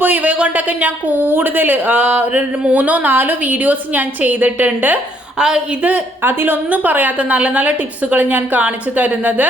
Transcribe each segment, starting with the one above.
ഇപ്പോൾ ഇവ കൊണ്ടൊക്കെ ഞാൻ കൂടുതൽ മൂന്നോ നാലോ വീഡിയോസ് ഞാൻ ചെയ്തിട്ടുണ്ട്. ഇത് അതിലൊന്നും പറയാത്ത നല്ല നല്ല ടിപ്സുകൾ ഞാൻ കാണിച്ചു തരുന്നത്.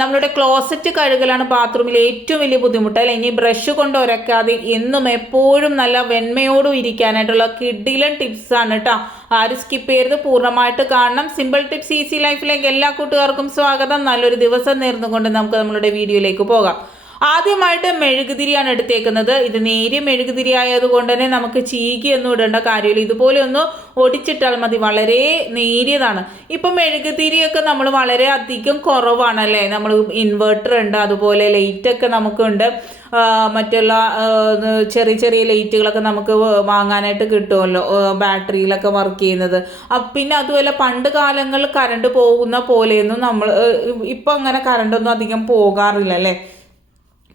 നമ്മളുടെ ക്ലോസറ്റ് കഴുകലാണ് ബാത്റൂമിൽ ഏറ്റവും വലിയ ബുദ്ധിമുട്ട്. അല്ലെ? ഇനി ബ്രഷ് കൊണ്ട് ഉരക്കാതെ എന്നും എപ്പോഴും നല്ല വെണ്മയോടും ഇരിക്കാനായിട്ടുള്ള കിഡിലൻ ടിപ്സ് ആണ് കേട്ടോ ആരും സ്കിപ്പ് ചെയ്യരുത് പൂർണമായിട്ട് കാണണം. സിമ്പിൾ ടിപ്സ് ഈസി ലൈഫിലേക്ക് എല്ലാ കൂട്ടുകാർക്കും സ്വാഗതം. നല്ലൊരു ദിവസം നേർന്നുകൊണ്ട് നമുക്ക് നമ്മളുടെ വീഡിയോയിലേക്ക് പോകാം. ആദ്യമായിട്ട് മെഴുകുതിരിയാണ് എടുത്തേക്കുന്നത്. ഇത് നേരിയ മെഴുകുതിരി ആയതുകൊണ്ട് തന്നെ നമുക്ക് ചീകി ഒന്നും ഇടേണ്ട കാര്യമില്ല. ഇതുപോലെ ഒന്ന് ഒടിച്ചിട്ടാൽ മതി. വളരെ നേരിയതാണ്. ഇപ്പം മെഴുകുതിരിയൊക്കെ നമ്മൾ വളരെ അധികം കുറവാണ് കുറവാണല്ലേ? നമ്മൾ ഇൻവെർട്ടർ ഉണ്ട് അതുപോലെ ലൈറ്റൊക്കെ നമുക്കുണ്ട്. മറ്റുള്ള ചെറിയ ചെറിയ ലൈറ്റുകളൊക്കെ നമുക്ക് വാങ്ങാനായിട്ട് കിട്ടുമല്ലോ. ബാറ്ററിയിലൊക്കെ വർക്ക് ചെയ്യുന്നത്. പിന്നെ അതുപോലെ പണ്ട് കാലങ്ങളിൽ കറണ്ട് പോകുന്ന പോലെയൊന്നും നമ്മൾ ഇപ്പം അങ്ങനെ കറണ്ടൊന്നും അധികം പോകാറില്ല അല്ലേ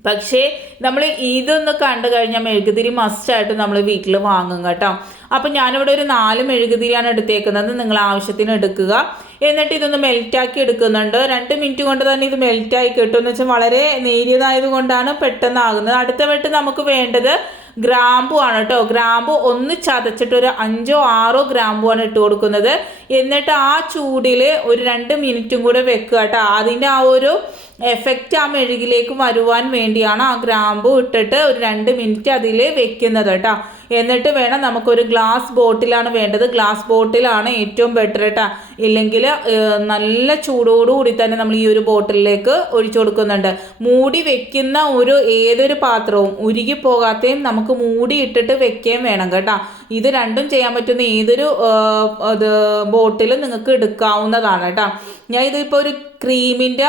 പക്ഷേ നമ്മൾ ഇതൊന്ന് കണ്ടു കഴിഞ്ഞാൽ മെഴുകുതിരി മസ്റ്റായിട്ട് നമ്മൾ വീട്ടിൽ വാങ്ങും കേട്ടോ. അപ്പം ഞാനിവിടെ ഒരു നാല് മെഴുകുതിരിയാണ് എടുത്തേക്കുന്നത്. നിങ്ങൾ ആവശ്യത്തിന് എടുക്കുക. എന്നിട്ട് ഇതൊന്ന് മെൽറ്റാക്കി എടുക്കുന്നുണ്ട്. രണ്ട് മിനിറ്റ് കൊണ്ട് തന്നെ ഇത് മെൽറ്റായി കിട്ടും എന്ന് വെച്ചാൽ വളരെ നേരിയതായത് കൊണ്ടാണ് പെട്ടെന്നാകുന്നത്. അടുത്ത വെട്ട് നമുക്ക് വേണ്ടത് ഗ്രാമ്പു ആണ് കേട്ടോ. ഗ്രാമ്പു ഒന്ന് ചതച്ചിട്ട് ഒരു അഞ്ചോ ആറോ ഗ്രാമ്പുവാണ് ഇട്ട് കൊടുക്കുന്നത്. എന്നിട്ട് ആ ചൂടിൽ ഒരു രണ്ട് മിനിറ്റും കൂടെ വെക്കുക കേട്ടോ. അതിന്റെ ആ ഒരു എഫക്റ്റ് ആ മെഴുകിലേക്ക് വരുവാൻ വേണ്ടിയാണ് ആ ഗ്രാമ്പു ഇട്ടിട്ട് ഒരു രണ്ട് മിനിറ്റ് അതിൽ വെക്കുന്നത് കേട്ടോ. എന്നിട്ട് വേണം നമുക്കൊരു ഗ്ലാസ് ബോട്ടിലാണ് വേണ്ടത്. ഗ്ലാസ് ബോട്ടിലാണ് ഏറ്റവും ബെറ്റർ കേട്ടോ ഇല്ലെങ്കിൽ നല്ല ചൂടോടുകൂടി തന്നെ നമ്മൾ ഈ ഒരു ബോട്ടിലേക്ക് ഒഴിച്ചു കൊടുക്കുന്നുണ്ട്. മൂടി വെക്കുന്ന ഒരു ഏതൊരു പാത്രവും ഉരുകി പോകാത്തയും നമുക്ക് മൂടി ഇട്ടിട്ട് വെക്കുകയും വേണം കേട്ടോ. ഇത് രണ്ടും ചെയ്യാൻ പറ്റുന്ന ഏതൊരു അത് ബോട്ടിൽ നിങ്ങൾക്ക് എടുക്കാവുന്നതാണ് കേട്ടോ. ഞാൻ ഇതിപ്പോൾ ഒരു ക്രീമിന്റെ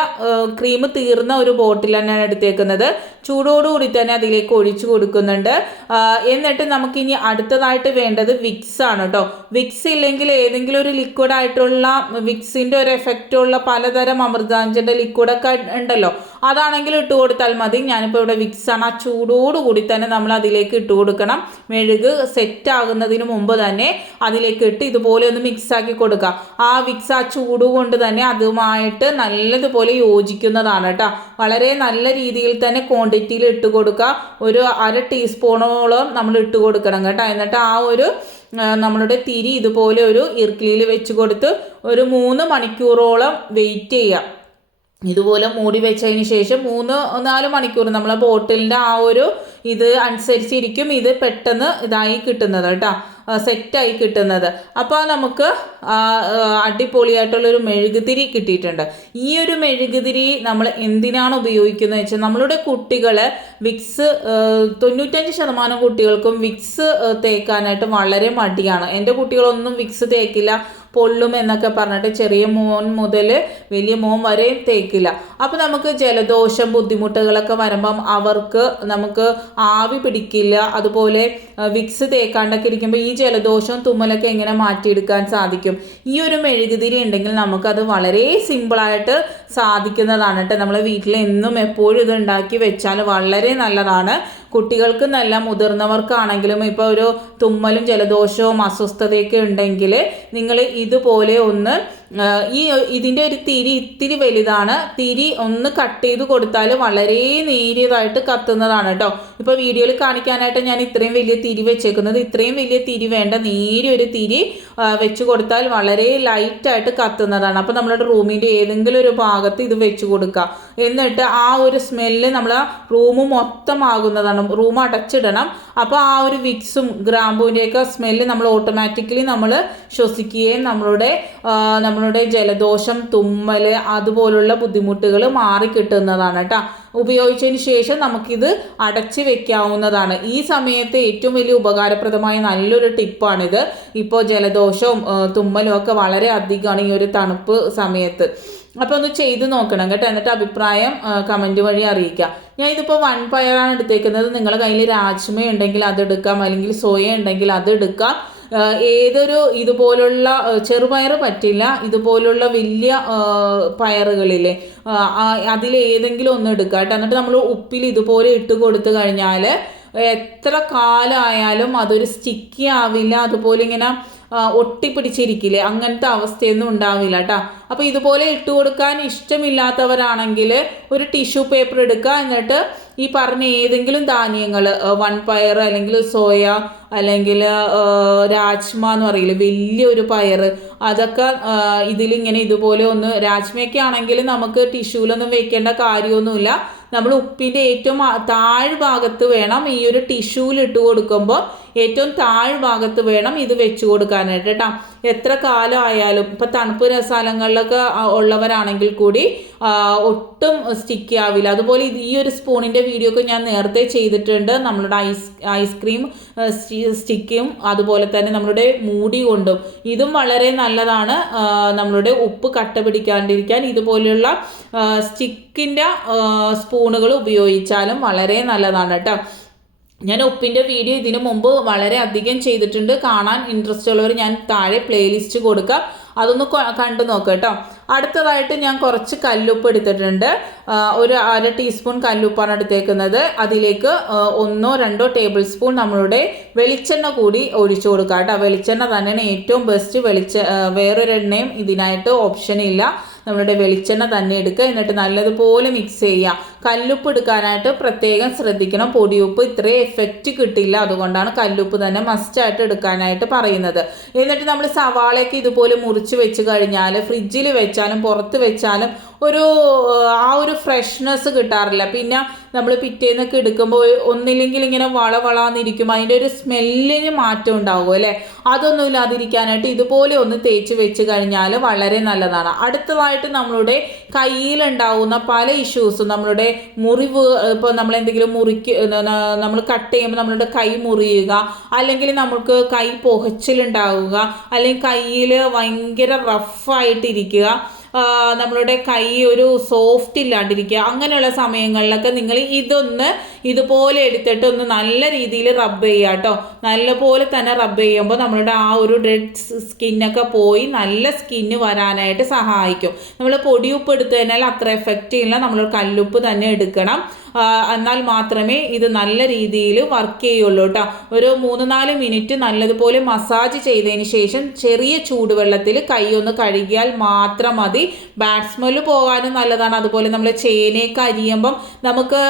ക്രീം തീർന്ന ഒരു ബോട്ടിലാണ് തന്നെയാണ് എടുത്തേക്കുന്നത്. ചൂടോടുകൂടി തന്നെ അതിലേക്ക് ഒഴിച്ചു കൊടുക്കുന്നുണ്ട്. എന്നിട്ട് നമുക്കിനി അടുത്തതായിട്ട് വേണ്ടത് വിക്സ് ആണ് കേട്ടോ. വിക്സ് ഇല്ലെങ്കിൽ ഏതെങ്കിലും ഒരു ലിക്വിഡ് ആയിട്ടുള്ള വിക്സിന്റെ ഒരു എഫക്റ്റ് ഉള്ള പലതരം അമൃതാഞ്ചന്റെ ലിക്വിഡൊക്കെ ഉണ്ടല്ലോ. അതാണെങ്കിൽ ഇട്ട് കൊടുത്താൽ മതി. ഞാനിപ്പോൾ ഇവിടെ വിക്സ് ആണ് ആ ചൂടോടുകൂടി തന്നെ നമ്മൾ അതിലേക്ക് ഇട്ട് കൊടുക്കണം. മെഴുക് സെറ്റ് ആകുന്നതിന് മുമ്പ് തന്നെ അതിലേക്ക് ഇട്ട് ഇതുപോലെ ഒന്ന് മിക്സ് ആക്കി കൊടുക്കുക ആ വിക്സ് ആ ചൂട് കൊണ്ട് തന്നെ അതുമായിട്ട് നല്ലതുപോലെ യോജിക്കുന്നതാണ് കേട്ടോ. വളരെ നല്ല രീതിയിൽ തന്നെ ക്വാണ്ടിറ്റിയിൽ ഇട്ട് കൊടുക്കുക ഒരു അര ടീസ്പൂണോളം നമ്മൾ ഇട്ട് കൊടുക്കണം കേട്ടോ. എന്നിട്ട് ആ ഒരു നമ്മളുടെ തിരി ഇതുപോലെ ഒരു ഇർക്കിലിയിൽ വെച്ച് കൊടുത്ത് ഒരു മൂന്ന് മണിക്കൂറോളം വെയിറ്റ് ചെയ്യാം ഇതുപോലെ മൂടി വെച്ചതിന് ശേഷം മൂന്ന് നാല് മണിക്കൂർ നമ്മളെ ബോട്ടിലിന്റെ ആ ഒരു ഇത് അനുസരിച്ചിരിക്കും ഇത് പെട്ടെന്ന് ഇതായി കിട്ടുന്നത് കേട്ടോ. സെറ്റായി കിട്ടുന്നത്. അപ്പോൾ നമുക്ക് അടിപൊളിയായിട്ടുള്ളൊരു മെഴുകുതിരി കിട്ടിയിട്ടുണ്ട്. ഈ ഒരു മെഴുകുതിരി നമ്മൾ എന്തിനാണ് ഉപയോഗിക്കുന്നത് വെച്ചാൽ നമ്മളുടെ കുട്ടികൾ വിക്സ് തൊണ്ണൂറ്റഞ്ച് ശതമാനം കുട്ടികൾക്കും വിക്സ് തേക്കാനായിട്ട് വളരെ മടിയാണ്. എന്റെ കുട്ടികളൊന്നും വിക്സ് തേക്കില്ല. പൊള്ളും എന്നൊക്കെ പറഞ്ഞിട്ട് ചെറിയ മോൻ മുതൽ വലിയ മോൻ വരെയും തേക്കില്ല. അപ്പോൾ നമുക്ക് ജലദോഷം ബുദ്ധിമുട്ടുകളൊക്കെ വരുമ്പം അവർക്ക് നമുക്ക് ആവി പിടിക്കില്ല. അതുപോലെ വിക്സ് തേക്കാണ്ടൊക്കെ ഇരിക്കുമ്പോൾ ഈ ജലദോഷവും തുമ്മലൊക്കെ എങ്ങനെ മാറ്റിയെടുക്കാൻ സാധിക്കും? ഈ ഒരു മെഴുകുതിരി ഉണ്ടെങ്കിൽ നമുക്കത് വളരെ സിമ്പിളായിട്ട് സാധിക്കുന്നതാണ് കേട്ടോ. നമ്മളെ വീട്ടിൽ എന്നും എപ്പോഴും ഇത് ഉണ്ടാക്കി വെച്ചാൽ വളരെ നല്ലതാണ്. കുട്ടികൾക്ക് നല്ല മുതിർന്നവർക്കാണെങ്കിലും ഇപ്പോൾ ഒരു തുമ്മലും ജലദോഷവും അസ്വസ്ഥതയൊക്കെ ഉണ്ടെങ്കിൽ നിങ്ങൾ ഇതുപോലെ ഒന്ന് ഈ ഇതിന്റെ ഒരു തിരി ഇത്തിരി വലുതാണ്. തിരി ഒന്ന് കട്ട് ചെയ്ത് കൊടുത്താൽ വളരെ നേരിയതായിട്ട് കത്തുന്നതാണ് കേട്ടോ ഇപ്പോൾ വീഡിയോയിൽ കാണിക്കാനായിട്ട് ഞാൻ ഇത്രയും വലിയ തിരി വെച്ചേക്കുന്നത്. ഇത്രയും വലിയ തിരി വേണ്ട നേരിയ ഒരു തിരി വെച്ച് കൊടുത്താൽ വളരെ ലൈറ്റായിട്ട് കത്തുന്നതാണ്. അപ്പോൾ നമ്മളുടെ റൂമിന്റെ ഏതെങ്കിലും ഒരു ഭാഗത്ത് ഇത് വെച്ച് കൊടുക്കുക. എന്നിട്ട് ആ ഒരു സ്മെല്ല് നമ്മൾ റൂം മൊത്തമാകുന്നതാണ്. റൂം അടച്ചിടണം. അപ്പോൾ ആ ഒരു വിക്സും ഗ്രാമ്പൂവിന്റെയൊക്കെ സ്മെല്ല് നമ്മൾ ഓട്ടോമാറ്റിക്കലി നമ്മൾ ശ്വസിക്കുകയും നമ്മളുടെ ആ, നമ്മളുടെ ജലദോഷം തുമ്മൽ അതുപോലുള്ള ബുദ്ധിമുട്ടുകൾ മാറി കിട്ടുന്നതാണ് കേട്ടോ ഉപയോഗിച്ചതിന് ശേഷം നമുക്കിത് അടച്ച് വെക്കാവുന്നതാണ്. ഈ സമയത്ത് ഏറ്റവും വലിയ ഉപകാരപ്രദമായ നല്ലൊരു ടിപ്പാണിത്. ഇപ്പോൾ ജലദോഷവും തുമ്മലും ഒക്കെ വളരെ അധികമാണ് ഈ ഒരു തണുപ്പ് സമയത്ത്. അപ്പോൾ ഒന്ന് ചെയ്ത് നോക്കണം കേട്ടോ. എന്നിട്ട് അഭിപ്രായം കമന്റ് വഴി അറിയിക്കാം. ഞാൻ ഇതിപ്പോൾ വൺ പയറാണ് എടുത്തേക്കുന്നത്. നിങ്ങളുടെ കയ്യിൽ രാജ്മ ഉണ്ടെങ്കിൽ അത് എടുക്കാം. അല്ലെങ്കിൽ സോയ ഉണ്ടെങ്കിൽ അത് എടുക്കാം. ആ, ഏതൊരു ഇതുപോലുള്ള ചെറുപയർ പറ്റില്ല ഇതുപോലുള്ള വലിയ പയറുകളില്ലേ അതിലേതെങ്കിലും ഒന്ന് എടുക്കുക. കേട്ടോ എന്നിട്ട് നമ്മൾ ഉപ്പിൽ ഇതുപോലെ ഇട്ട് കൊടുത്തു കഴിഞ്ഞാൽ എത്ര കാലമായാലും അതൊരു സ്റ്റിക്കി ആവില്ല. അതുപോലെ ഇങ്ങനെ ഒട്ടിപ്പിടിച്ചിരിക്കില്ലേ? അങ്ങനത്തെ അവസ്ഥയൊന്നും ഉണ്ടാവില്ല കേട്ടോ അപ്പോൾ ഇതുപോലെ ഇട്ട് കൊടുക്കാൻ ഇഷ്ടമില്ലാത്തവരാണെങ്കിൽ ഒരു ടിഷ്യൂ പേപ്പർ എടുക്കുക. എന്നിട്ട് ഈ പറഞ്ഞ ഏതെങ്കിലും ധാന്യങ്ങൾ വൺ പയർ അല്ലെങ്കിൽ സോയ അല്ലെങ്കിൽ രാജ്മ എന്ന് പറയില്ല വലിയൊരു പയർ അതൊക്കെ ഇതിലിങ്ങനെ ഇതുപോലെ ഒന്ന് രാജ്മയൊക്കെ ആണെങ്കിൽ നമുക്ക് ടിഷ്യൂലൊന്നും വെക്കേണ്ട കാര്യമൊന്നുമില്ല. നമ്മൾ ഉപ്പിന്റെ ഏറ്റവും താഴ്ഭാഗത്ത് വേണം ഈ ഒരു ടിഷ്യൂലിട്ട് കൊടുക്കുമ്പോൾ ഏറ്റവും താഴ്ഭാഗത്ത് വേണം ഇത് വെച്ച് കൊടുക്കാനായിട്ട് കേട്ടോ. എത്ര കാലം ആയാലും ഇപ്പം തണുപ്പ് രസാലങ്ങളിലൊക്കെ ഉള്ളവരാണെങ്കിൽ കൂടി ഒട്ടും സ്റ്റിക്കി ആവില്ല. അതുപോലെ ഈ ഒരു സ്പൂണിന്റെ വീഡിയോ ഒക്കെ ഞാൻ നേരത്തെ ചെയ്തിട്ടുണ്ട്. നമ്മളുടെ ഐസ് ഐസ്ക്രീം സ്റ്റിക്കും അതുപോലെ തന്നെ നമ്മളുടെ മൂടി കൊണ്ടും. ഇതും വളരെ നല്ലതാണ്. നമ്മളുടെ ഉപ്പ് കട്ട പിടിക്കാണ്ടിരിക്കാൻ ഇതുപോലെയുള്ള സ്റ്റിക്കിന്റെ സ്പൂണുകൾ ഉപയോഗിച്ചാലും വളരെ നല്ലതാണ് കേട്ടോ. ഞാൻ ഉപ്പിന്റെ വീഡിയോ ഇതിനു മുമ്പ് വളരെ അധികം ചെയ്തിട്ടുണ്ട്. കാണാൻ ഇൻട്രസ്റ്റ് ഉള്ളവർ ഞാൻ താഴെ പ്ലേലിസ്റ്റ് കൊടുക്കാം. അതൊന്ന് കണ്ടു നോക്കുക കേട്ടോ. അടുത്തതായിട്ട് ഞാൻ കുറച്ച് കല്ലുപ്പ് എടുത്തിട്ടുണ്ട്. ഒരു അര ടീസ്പൂൺ കല്ലുപ്പാണ് എടുത്തേക്കുന്നത്. അതിലേക്ക് ഒന്നോ രണ്ടോ ടേബിൾ സ്പൂൺ നമ്മളുടെ വെളിച്ചെണ്ണ കൂടി ഒഴിച്ചു കൊടുക്കുക കേട്ടോ. വെളിച്ചെണ്ണ തന്നെയാണ് ഏറ്റവും ബെസ്റ്റ് വെളിച്ച ആ, വേറൊരു എണ്ണയും ഇതിനായിട്ട് ഓപ്ഷൻ ഇല്ല. നമ്മളുടെ വെളിച്ചെണ്ണ തന്നെ എടുക്കുക. എന്നിട്ട് നല്ലതുപോലെ മിക്സ് ചെയ്യുക. കല്ലുപ്പ് എടുക്കാനായിട്ട് പ്രത്യേകം ശ്രദ്ധിക്കണം. പൊടിയുപ്പ് ഇത്രയും എഫക്റ്റ് കിട്ടില്ല. അതുകൊണ്ടാണ് കല്ലുപ്പ് തന്നെ മസ്റ്റായിട്ട് എടുക്കാനായിട്ട് പറയുന്നത്. എന്നിട്ട് നമ്മൾ സവാളയൊക്കെ ഇതുപോലെ മുറിച്ച് വെച്ച് കഴിഞ്ഞാൽ ഫ്രിഡ്ജിൽ വെച്ചാലും പുറത്ത് വെച്ചാലും ഒരു ആ ഒരു ഫ്രഷ്നെസ് കിട്ടാറില്ല. പിന്നെ നമ്മൾ പിറ്റേന്നൊക്കെ എടുക്കുമ്പോൾ ഒന്നില്ലെങ്കിൽ ഇങ്ങനെ വള വളാന്നിരിക്കും. അതിന്റെ ഒരു സ്മെല്ലിന് മാറ്റം ഉണ്ടാകും അല്ലേ? അതൊന്നും ഇല്ലാതിരിക്കാനായിട്ട് ഇതുപോലെ ഒന്ന് തേച്ച് വെച്ച് കഴിഞ്ഞാൽ വളരെ നല്ലതാണ്. അടുത്തതായിട്ട് നമ്മളുടെ കയ്യിലുണ്ടാവുന്ന പല ഇഷ്യൂസും നമ്മളുടെ മുറിവ് ഇപ്പോൾ നമ്മൾ എന്തെങ്കിലും മുറിക്ക് നമ്മൾ കട്ട് ചെയ്യുമ്പോൾ നമ്മളുടെ കൈ മുറിയുക അല്ലെങ്കിൽ നമുക്ക് കൈ പുകച്ചിലുണ്ടാവുക അല്ലെങ്കിൽ കയ്യിൽ ഭയങ്കര റഫായിട്ടിരിക്കുക നമ്മളുടെ കൈ ഒരു സോഫ്റ്റ് ഇല്ലാണ്ടിരിക്കുക. അങ്ങനെയുള്ള സമയങ്ങളിലൊക്കെ നിങ്ങൾ ഇതൊന്ന് ഇതുപോലെ എടുത്തിട്ട് ഒന്ന് നല്ല രീതിയിൽ റബ്ബ് ചെയ്യുക കേട്ടോ നല്ലപോലെ തന്നെ റബ്ബ് ചെയ്യുമ്പോൾ നമ്മളുടെ ആ ഒരു ഡെഡ് സ്കിന്നൊക്കെ പോയി നല്ല സ്കിന്ന് വരാനായിട്ട് സഹായിക്കും. നമ്മൾ പൊടിയുപ്പ് എടുത്തു കഴിഞ്ഞാൽ അത്ര എഫക്റ്റ് ചെയ്യില്ല നമ്മൾ കല്ലുപ്പ് തന്നെ എടുക്കണം. എന്നാൽ മാത്രമേ ഇത് നല്ല രീതിയിൽ വർക്ക് ചെയ്യുള്ളൂ കേട്ടോ ഒരു മൂന്ന് നാല് മിനിറ്റ് നല്ലതുപോലെ മസാജ് ചെയ്തതിന് ശേഷം ചെറിയ ചൂടുവെള്ളത്തിൽ കൈ ഒന്ന് കഴുകിയാൽ മാത്രം മതി. ബാറ്റ്സ്മെൽ പോകാനും നല്ലതാണ്. അതുപോലെ നമ്മൾ ചേനയൊക്കെ അരിയുമ്പം നമുക്ക്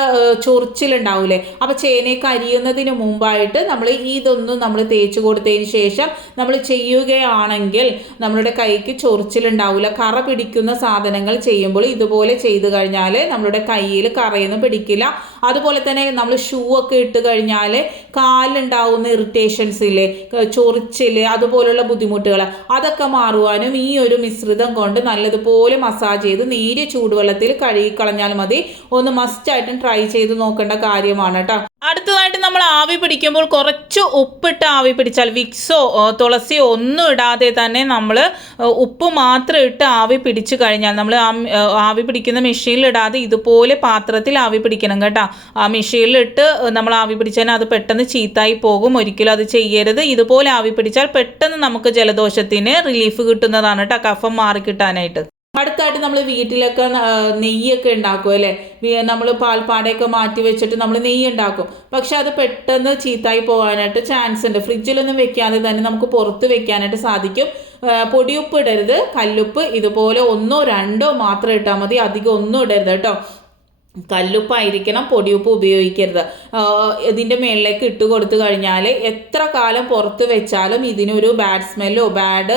ചൊറിച്ചിലുണ്ടാവില്ലേ അപ്പം അപ്പോൾ ചേനയൊക്കെ അരിയുന്നതിന് മുമ്പായിട്ട് നമ്മൾ ഇതൊന്നും നമ്മൾ തേച്ച് കൊടുത്തതിന് ശേഷം നമ്മൾ ചെയ്യുകയാണെങ്കിൽ നമ്മളുടെ കൈക്ക് ചൊറിച്ചിലുണ്ടാവില്ല കറ പിടിക്കുന്ന സാധനങ്ങൾ ചെയ്യുമ്പോൾ ഇതുപോലെ ചെയ്തു കഴിഞ്ഞാൽ നമ്മളുടെ കയ്യിൽ കറയൊന്നും പിടിക്കില്ല അതുപോലെ തന്നെ നമ്മൾ ഷൂ ഒക്കെ ഇട്ട് കഴിഞ്ഞാൽ കാലിലുണ്ടാവുന്ന ഇറിറ്റേഷൻസ് ഇല്ലേ ചൊറിച്ചിൽ അതുപോലുള്ള ബുദ്ധിമുട്ടുകൾ അതൊക്കെ മാറുവാനും ഈ ഒരു മിശ്രിതം കൊണ്ട് നല്ലതുപോലെ മസാജ് ചെയ്ത് നേരിയ ചൂടുവെള്ളത്തിൽ കഴുകിക്കളഞ്ഞാൽ മതി. ഒന്ന് മസ്റ്റായിട്ടും ട്രൈ ചെയ്ത് നോക്കേണ്ട കാര്യമാണ് കേട്ടോ അടുത്തതായിട്ട് നമ്മൾ ആവി പിടിക്കുമ്പോൾ കുറച്ച് ഉപ്പിട്ട് ആവി പിടിച്ചാൽ വിക്സോ തുളസിയോ ഒന്നും ഇടാതെ തന്നെ നമ്മൾ ഉപ്പ് മാത്രം ഇട്ട് ആവി പിടിച്ചു കഴിഞ്ഞാൽ നമ്മൾ ആവി പിടിക്കുന്ന മെഷീനിൽ ഇടാതെ ഇതുപോലെ പാത്രത്തിൽ ആവി പിടിക്കണം കേട്ടോ. ആ മെഷീനിലിട്ട് നമ്മൾ ആവി പിടിച്ചാൽ അത് പെട്ടെന്ന് ചീത്തായി പോകും. ഒരിക്കലും അത് ചെയ്യരുത്. ഇതുപോലെ ആവി പിടിച്ചാൽ പെട്ടെന്ന് നമുക്ക് ജലദോഷത്തിന് റിലീഫ് കിട്ടുന്നതാണ് കേട്ടോ. കഫം മാറി കിട്ടാനായിട്ട്. അടുത്തായിട്ട് നമ്മൾ വീട്ടിലൊക്കെ നെയ്യൊക്കെ ഉണ്ടാക്കും അല്ലേ? നമ്മൾ പാൽപ്പാടയൊക്കെ മാറ്റി വെച്ചിട്ട് നമ്മൾ നെയ്യ് ഉണ്ടാക്കും. പക്ഷെ അത് പെട്ടെന്ന് ചീത്തായി പോകാനായിട്ട് ചാൻസ് ഉണ്ട്. ഫ്രിഡ്ജിലൊന്നും വെക്കാതെ തന്നെ നമുക്ക് പുറത്ത് വെക്കാനായിട്ട് സാധിക്കും. പൊടിയുപ്പ് ഇടരുത് കല്ലുപ്പ് ഇതുപോലെ ഒന്നോ രണ്ടോ മാത്രം ഇട്ടാൽ മതി. അധികം ഒന്നും ഇടരുത് കേട്ടോ. കല്ലുപ്പായിരിക്കണം പൊടിയുപ്പ് ഉപയോഗിക്കരുത്. ഇതിന്റെ മേളിലേക്ക് ഇട്ട് കൊടുത്തു കഴിഞ്ഞാൽ എത്ര കാലം പുറത്ത് വെച്ചാലും ഇതിനൊരു ബാഡ് സ്മെല്ലോ ബാഡ്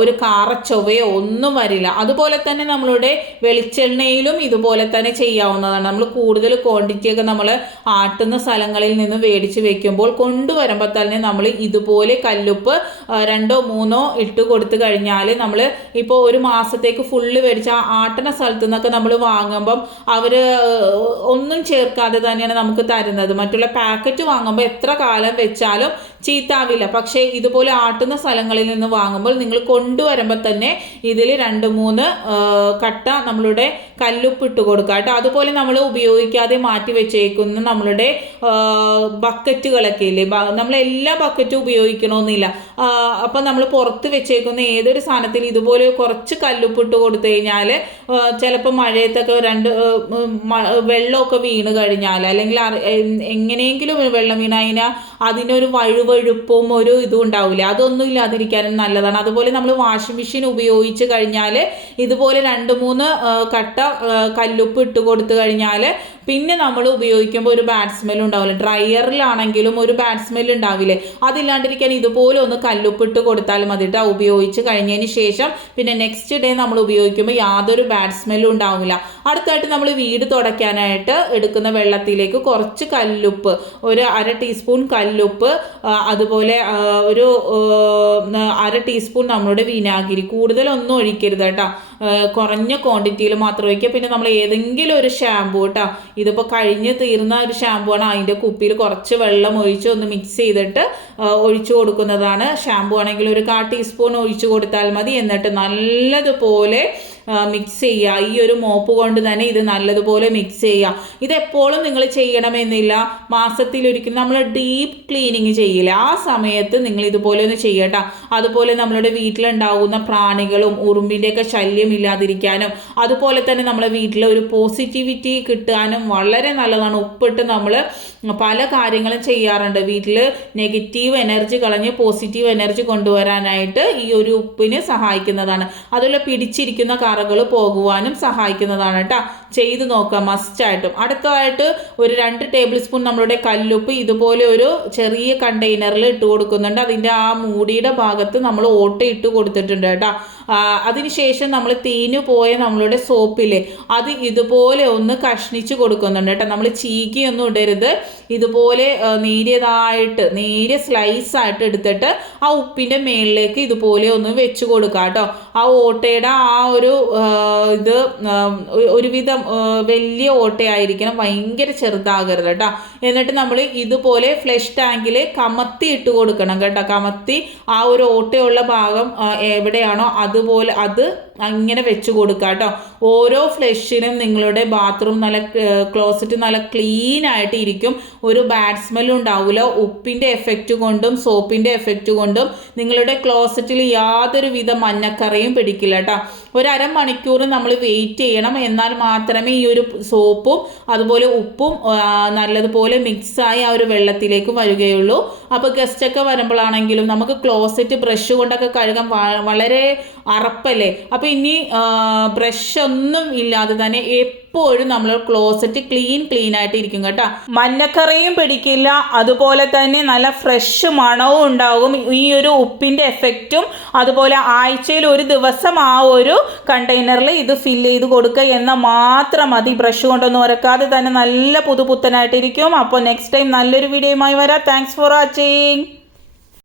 ഒരു കാറച്ചൊവയോ ഒന്നും വരില്ല. അതുപോലെ തന്നെ നമ്മളുടെ വെളിച്ചെണ്ണയിലും ഇതുപോലെ തന്നെ ചെയ്യാവുന്നതാണ്. നമ്മൾ കൂടുതൽ ക്വാണ്ടിറ്റി ഒക്കെ നമ്മൾ ആട്ടുന്ന സ്ഥലങ്ങളിൽ നിന്ന് മേടിച്ച് വെക്കുമ്പോൾ കൊണ്ടുവരുമ്പോൾ തന്നെ നമ്മൾ ഇതുപോലെ കല്ലുപ്പ് രണ്ടോ മൂന്നോ ഇട്ട് കൊടുത്തു കഴിഞ്ഞാൽ നമ്മൾ ഇപ്പോൾ ഒരു മാസത്തേക്ക് ഫുള്ള് മേടിച്ച് ആ ആട്ടണ സ്ഥലത്തു നിന്നൊക്കെ നമ്മൾ വാങ്ങുമ്പം അവർ ഒന്നും ചേർക്കാതെ തന്നെയാണ് നമുക്ക് തരുന്നത്. മറ്റുള്ള പാക്കറ്റ് വാങ്ങുമ്പോൾ എത്ര കാലം വെച്ചാലും ചീത്താവില്ല. പക്ഷേ ഇതുപോലെ ആട്ടുന്ന സ്ഥലങ്ങളിൽ നിന്ന് വാങ്ങുമ്പോൾ നിങ്ങൾ കൊണ്ടുവരുമ്പോൾ തന്നെ ഇതിൽ രണ്ട് മൂന്ന് കട്ട നമ്മളുടെ കല്ലുപ്പ് ഇട്ട് കൊടുക്കുക. കേട്ടോ അതുപോലെ നമ്മൾ ഉപയോഗിക്കാതെ മാറ്റി വെച്ചേക്കുന്ന നമ്മളുടെ ബക്കറ്റുകളൊക്കെ ഇല്ലേ? നമ്മൾ എല്ലാ ബക്കറ്റും ഉപയോഗിക്കണമെന്നില്ല അപ്പം നമ്മൾ പുറത്ത് വെച്ചേക്കുന്ന ഏതൊരു സാധനത്തിൽ ഇതുപോലെ കുറച്ച് കല്ലുപ്പ് ഇട്ട് കൊടുത്തു കഴിഞ്ഞാൽ ചിലപ്പോൾ മഴയത്തൊക്കെ രണ്ട് വെള്ളമൊക്കെ വീണ് കഴിഞ്ഞാൽ അല്ലെങ്കിൽ എങ്ങനെയെങ്കിലും വെള്ളം വീണ് കഴിഞ്ഞാൽ അതിനൊരു വഴുവഴുപ്പും ഒരു ഇതും ഉണ്ടാവില്ല അതൊന്നും ഇല്ലാതിരിക്കാനും നല്ലതാണ്. അതുപോലെ നമ്മൾ വാഷിംഗ് മെഷീൻ ഉപയോഗിച്ച് കഴിഞ്ഞാൽ ഇതുപോലെ രണ്ട് മൂന്ന് കട്ട കല്ലുപ്പ് ഇട്ട് കൊടുത്തു കഴിഞ്ഞാൽ പിന്നെ നമ്മൾ ഉപയോഗിക്കുമ്പോൾ ഒരു ബാഡ് സ്മെൽ ഉണ്ടാവില്ല? ഡ്രയറിലാണെങ്കിലും ഒരു ബാഡ് സ്മെൽ ഉണ്ടാവില്ലേ? അതില്ലാണ്ടിരിക്കാൻ ഇതുപോലെ ഒന്ന് കല്ലുപ്പിട്ട് കൊടുത്താൽ മതി കേട്ടോ ഉപയോഗിച്ച് കഴിഞ്ഞതിന് ശേഷം പിന്നെ നെക്സ്റ്റ് ഡേ നമ്മൾ ഉപയോഗിക്കുമ്പോൾ യാതൊരു ബാഡ് സ്മെല്ലും ഉണ്ടാവില്ല അടുത്തായിട്ട് നമ്മൾ വീട് തുടയ്ക്കാനായിട്ട് എടുക്കുന്ന വെള്ളത്തിലേക്ക് കുറച്ച് കല്ലുപ്പ് ഒരു അര ടീസ്പൂൺ കല്ലുപ്പ് അതുപോലെ ഒരു അര ടീസ്പൂൺ നമ്മളുടെ വിനാഗിരി. കൂടുതലൊന്നും ഒഴിക്കരുത് കേട്ടോ കുറഞ്ഞ ക്വാണ്ടിറ്റിയിൽ മാത്രം ഒഴിക്കുക. പിന്നെ നമ്മൾ ഏതെങ്കിലും ഒരു ഷാമ്പൂ കേട്ടോ ഇതിപ്പോൾ കഴിഞ്ഞ് തീർന്ന ഒരു ഷാമ്പൂ ആണ് അതിന്റെ കുപ്പിയിൽ കുറച്ച് വെള്ളം ഒഴിച്ച് ഒന്ന് മിക്സ് ചെയ്തിട്ട് ഒഴിച്ചു കൊടുക്കുന്നതാണ്. ഷാമ്പൂ ആണെങ്കിൽ ഒരു കാ ടീസ്പൂൺ ഒഴിച്ചു കൊടുത്താൽ മതി. എന്നിട്ട് നല്ലതുപോലെ മിക്സ് ചെയ്യുക ഈ ഒരു മോപ്പ് കൊണ്ട് തന്നെ ഇത് നല്ലതുപോലെ മിക്സ് ചെയ്യുക ഇതെപ്പോഴും നിങ്ങൾ ചെയ്യണമെന്നില്ല. മാസത്തിലൊരിക്കലും നമ്മൾ ഡീപ്പ് ക്ലീനിങ് ചെയ്യില്ല? ആ സമയത്ത് നിങ്ങൾ ഇതുപോലെ ഒന്ന് ചെയ്യട്ട. അതുപോലെ നമ്മളുടെ വീട്ടിലുണ്ടാവുന്ന പ്രാണികളും ഉറുമ്പിന്റെയൊക്കെ ശല്യം ഇല്ലാതിരിക്കാനും അതുപോലെ തന്നെ നമ്മളെ വീട്ടിൽ ഒരു പോസിറ്റിവിറ്റി കിട്ടാനും വളരെ നല്ലതാണ്. ഉപ്പിട്ട് നമ്മൾ പല കാര്യങ്ങളും ചെയ്യാറുണ്ട്. വീട്ടിൽ നെഗറ്റീവ് എനർജി കളഞ്ഞ് പോസിറ്റീവ് എനർജി കൊണ്ടുവരാനായിട്ട് ഈ ഒരു ഉപ്പിന് സഹായിക്കുന്നതാണ്. അതുപോലെ പിടിച്ചിരിക്കുന്ന കറകൾ പോകുവാനും സഹായിക്കുന്നതാണ് കേട്ടോ ചെയ്ത് നോക്കാം മസ്റ്റായിട്ടും അടുത്തതായിട്ട് ഒരു രണ്ട് ടേബിൾ സ്പൂൺ നമ്മളുടെ കല്ലുപ്പ് ഇതുപോലെ ഒരു ചെറിയ കണ്ടെയ്നറിൽ ഇട്ട് കൊടുക്കുന്നുണ്ട്. അതിന്റെ ആ മൂടിയുടെ ഭാഗത്ത് നമ്മൾ ഓട്ട ഇട്ട് കൊടുത്തിട്ടുണ്ട് കേട്ടോ. അതിനുശേഷം നമ്മൾ തീഞ്ഞു പോയ നമ്മളുടെ സോപ്പിലെ അത് ഇതുപോലെ ഒന്ന് കഷ്ണിച്ച് കൊടുക്കുന്നുണ്ട് കേട്ടോ. നമ്മൾ ചീകിയൊന്നും ഇടരുത്. ഇതുപോലെ നേരിയതായിട്ട് നേരിയ സ്ലൈസ് ആയിട്ട് എടുത്തിട്ട് ആ ഉപ്പിന്റെ മേളിലേക്ക് ഇതുപോലെ ഒന്ന് വെച്ച് കൊടുക്കുക കേട്ടോ. ആ ഓട്ടയുടെ ആ ഒരു ഇത് ഒരുവിധം വലിയ ഓട്ടയായിരിക്കണം. ഭയങ്കര ചെറുതാകരുത് കേട്ടോ. എന്നിട്ട് നമ്മൾ ഇതുപോലെ ഫ്ലഷ് ടാങ്കിൽ കമത്തി ഇട്ട് കൊടുക്കണം കേട്ടോ. കമത്തി ആ ഒരു ഓട്ടയുള്ള ഭാഗം എവിടെയാണോ അതുപോലെ അത് അങ്ങനെ വെച്ച് കൊടുക്കുക കേട്ടോ ഓരോ ഫ്ലഷിനും നിങ്ങളുടെ ബാത്റൂം നല്ല ക്ലോസറ്റ് നല്ല ക്ലീൻ ആയിട്ട് ഇരിക്കും. ഒരു ബാഡ് സ്മെല്ലും ഉണ്ടാവില്ല ഉപ്പിന്റെ എഫക്റ്റ് കൊണ്ടും സോപ്പിന്റെ എഫക്റ്റ് കൊണ്ടും നിങ്ങളുടെ ക്ലോസറ്റിൽ യാതൊരു വിധ മഞ്ഞക്കറയും പിടിക്കില്ല കേട്ടോ ഒരു അരമണിക്കൂർ നമ്മൾ വെയിറ്റ് ചെയ്യണം. എന്നാൽ മാത്രമേ ഈ ഒരു സോപ്പും അതുപോലെ ഉപ്പും നല്ലതുപോലെ മിക്സായി ആ ഒരു വെള്ളത്തിലേക്ക് വരികയുള്ളൂ. അപ്പോൾ ഗസ്റ്റൊക്കെ വരുമ്പോഴാണെങ്കിലും നമുക്ക് ക്ലോസറ്റ് ബ്രഷ് കൊണ്ടൊക്കെ കഴുകാൻ വളരെ അറപ്പല്ലേ? അപ്പോൾ ഇനി ബ്രഷ് ഒന്നും ഇല്ലാതെ തന്നെ എപ്പോഴും നമ്മൾ ക്ലോസറ്റ് ക്ലീൻ ക്ലീൻ ആയിട്ട് ഇരിക്കും കേട്ടോ. മഞ്ഞക്കറിയും പിടിക്കില്ല. അതുപോലെ തന്നെ നല്ല ഫ്രഷ് മണവും ഉണ്ടാകും. ഈ ഒരു ഉപ്പിന്റെ എഫക്റ്റും അതുപോലെ ആഴ്ചയിൽ ഒരു ദിവസം ആ ഒരു കണ്ടെയ്നറിൽ ഇത് ഫില്ല് ചെയ്ത് കൊടുക്കുക എന്ന മാത്രം മതി. ബ്രഷ് കൊണ്ടൊന്നും ഉരക്കാതെ തന്നെ നല്ല പുതുപുത്തനായിട്ടിരിക്കും. അപ്പോൾ നെക്സ്റ്റ് ടൈം നല്ലൊരു വീഡിയോയുമായി വരാം. Thanks for watching